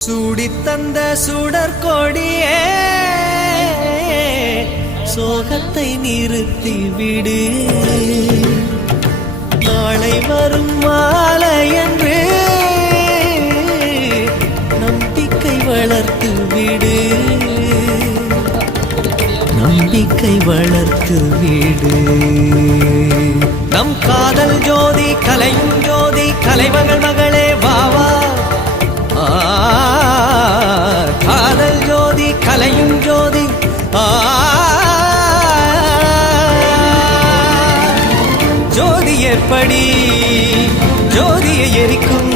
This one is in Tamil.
சூடித்தந்த சுடற்கொடியே சோகத்தை நிறுத்திவிடு. நாளை வரும் மாலையன்று நம்பிக்கை வளர்த்து விடு. நம்பிக்கை வளர்த்து விடு. நம் காதல் ஜோதி கலையும் ஜோதி கலைமகள் மகளே வாவா. காதல் ஜோதி கலையும் ஜோதி ஜோதி எப்படி ஜோதியை எரிக்கும்